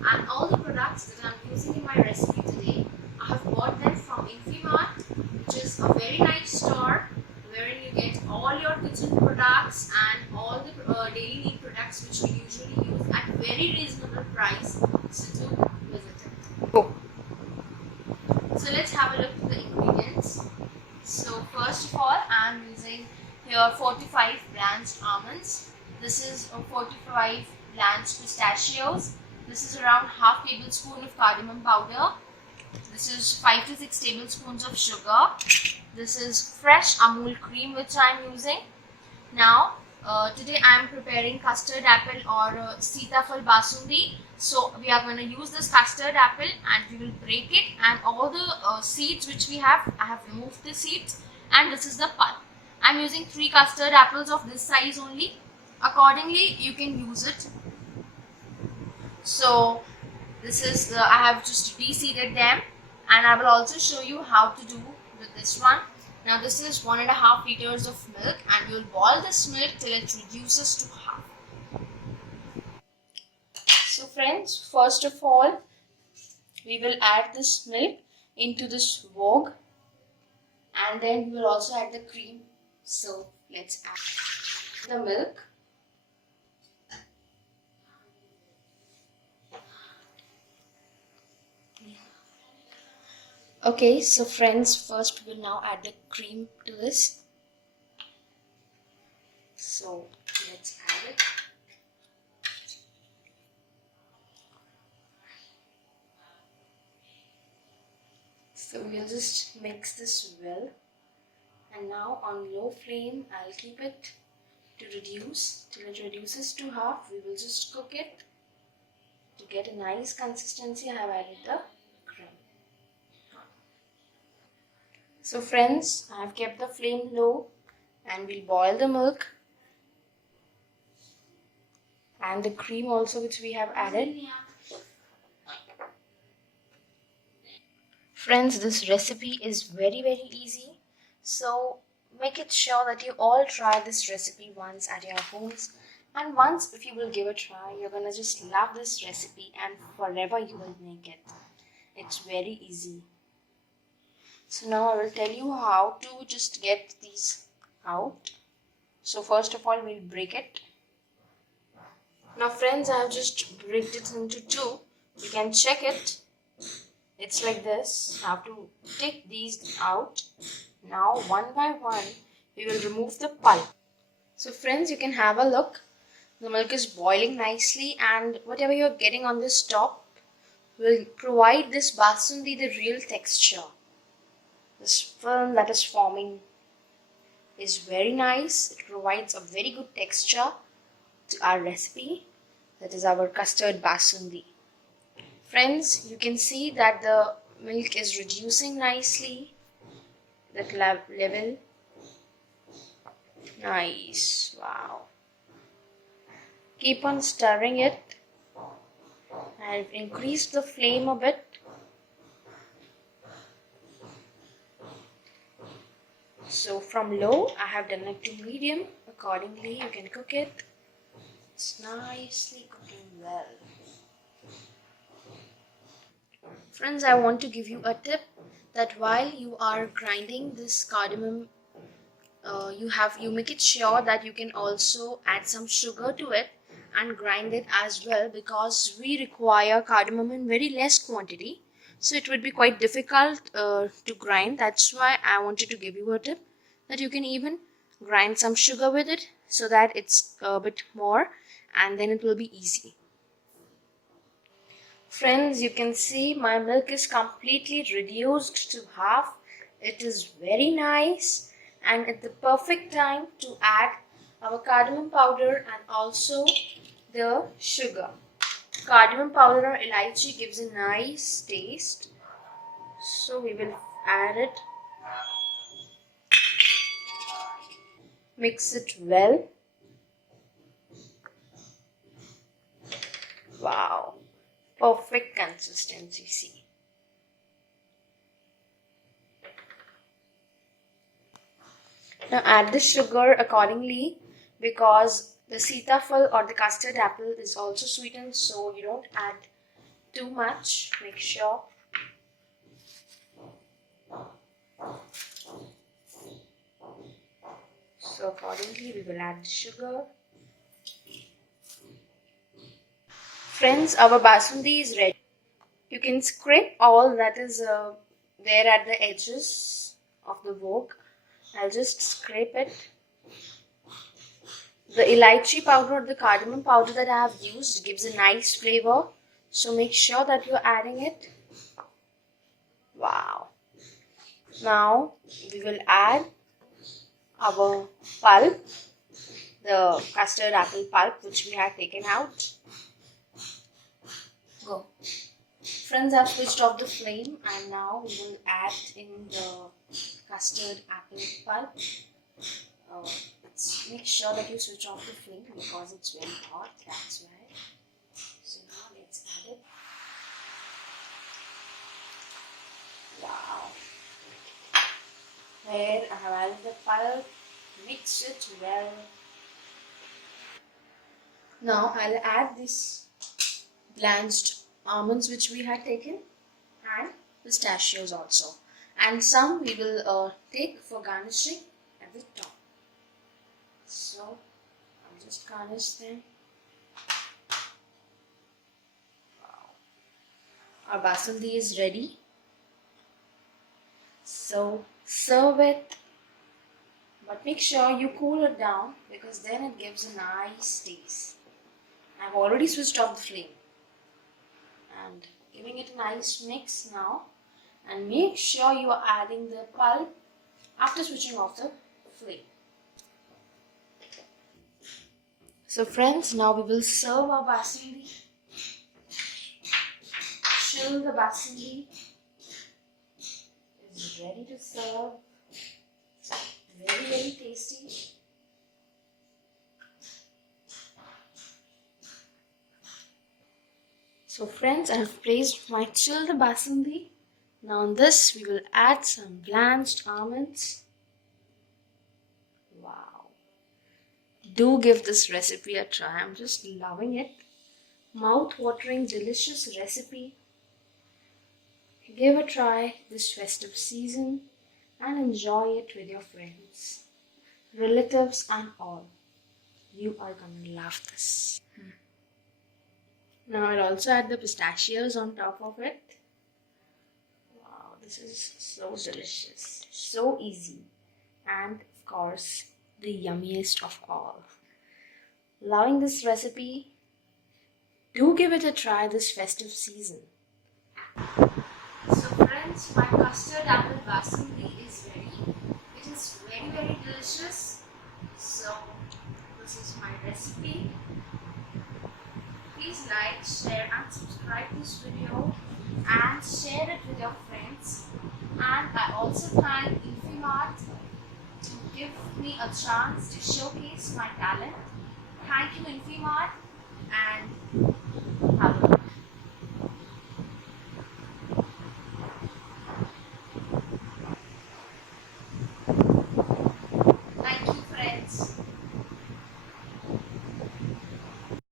And all the products that I'm using in my recipe today, I have bought them from Infymart, which is a very nice store wherein you get all your kitchen products and all the daily need products which we usually use at very reasonable price. So do visit it. Oh. So let's have a look at the ingredients. So first of all, I am using here 45 blanched almonds. This is 45 blanched pistachios. This is around half tablespoon of cardamom powder. This is 5 to 6 tablespoons of sugar. This is fresh Amul cream which I am using. Now today I am preparing custard apple or Sitafal Basundi. So we are going to use this custard apple and we will break it, and all the seeds which we have, I have removed the seeds, and this is the pulp. I am using 3 custard apples of this size only. Accordingly you can use it. So this is I have just de-seeded them, and I will also show you how to do with this one. Now this is 1.5 liters of milk, and we will boil this milk till it reduces to half. So friends, first of all, we will add this milk into this wok, and then we will also add the cream. So let's add the milk. Okay, so friends, first we will now add the cream to this. So let's add it. So we'll just mix this well, and now on low flame I'll keep it to reduce till it reduces to half. We will just cook it to get a nice consistency. I have added the cream. So friends, I have kept the flame low, and we'll boil the milk and the cream also which we have added. Friends, this recipe is very easy, so make it sure that you all try this recipe once at your homes, and once if you will give a try, you're gonna just love this recipe and forever you will make it. It's very easy. So now I will tell you how to just get these out. So first of all, we'll break it. Now friends, I have just breaked it into 2. You can check it. It's like this. I have to take these out. Now one by one we will remove the pulp. So friends, you can have a look. The milk is boiling nicely, and whatever you're getting on this top will provide this basundi the real texture. This film that is forming is very nice. It provides a very good texture to our recipe, that is our custard basundi. Friends, you can see that the milk is reducing nicely, that level. Nice, wow. Keep on stirring it. I've increased the flame a bit. So from low, I have done it to medium. Accordingly, you can cook it. It's nicely cooking well. Friends, I want to give you a tip that while you are grinding this cardamom, you make it sure that you can also add some sugar to it and grind it as well, because we require cardamom in very less quantity, so it would be quite difficult to grind. That's why I wanted to give you a tip that you can even grind some sugar with it so that it's a bit more, and then it will be easy. Friends, you can see my milk is completely reduced to half. It is very nice, and at the perfect time to add our cardamom powder and also the sugar. Cardamom powder or elaichi gives a nice taste, so we will add it. Mix it well. Wow, perfect consistency, see. Now add the sugar accordingly, because the sitafal or the custard apple is also sweetened, so you don't add too much. Make sure. So accordingly, we will add the sugar. Friends, our Basundi is ready. You can scrape all that is there at the edges of the wok. I'll just scrape it. The elaichi powder or the cardamom powder that I have used gives a nice flavor. So make sure that you're adding it. Wow. Now we will add our pulp, the custard apple pulp which we had taken out. Go. Friends, I've switched off the flame and now we will add in the custard apple pulp. Make sure that you switch off the flame because it's very hot, that's why. So now let's add it. Wow. Here I have added the pulp. Mix it well. Now I'll add this blanched almonds which we had taken and pistachios also. And some we will take for garnishing at the top. So I'll just garnish them. Wow. Our Basundi is ready. So serve it. But make sure you cool it down because then it gives a nice taste. I've already switched off the flame. And giving it a nice mix now. And make sure you are adding the pulp after switching off the flame. So friends, now we will serve our Basundi. Chill the Basundi is ready to serve. Very, very tasty. So friends, I have placed my chilled Basundi. Now on this we will add some blanched almonds. Wow. Do give this recipe a try. I'm just loving it. Mouth-watering, delicious recipe. Give a try this festive season and enjoy it with your friends, relatives and all. You are gonna love this. Now I'll also add the pistachios on top of it. Wow, this is so delicious, so easy, and of course the yummiest of all. Loving this recipe. Do give it a try this festive season. So friends, my custard apple Basundi is ready. It is very, very delicious. So this is my recipe. Please like, share and subscribe this video and share it with your friends. And I also thank Infymart to give me a chance to showcase my talent. Thank you Infymart, and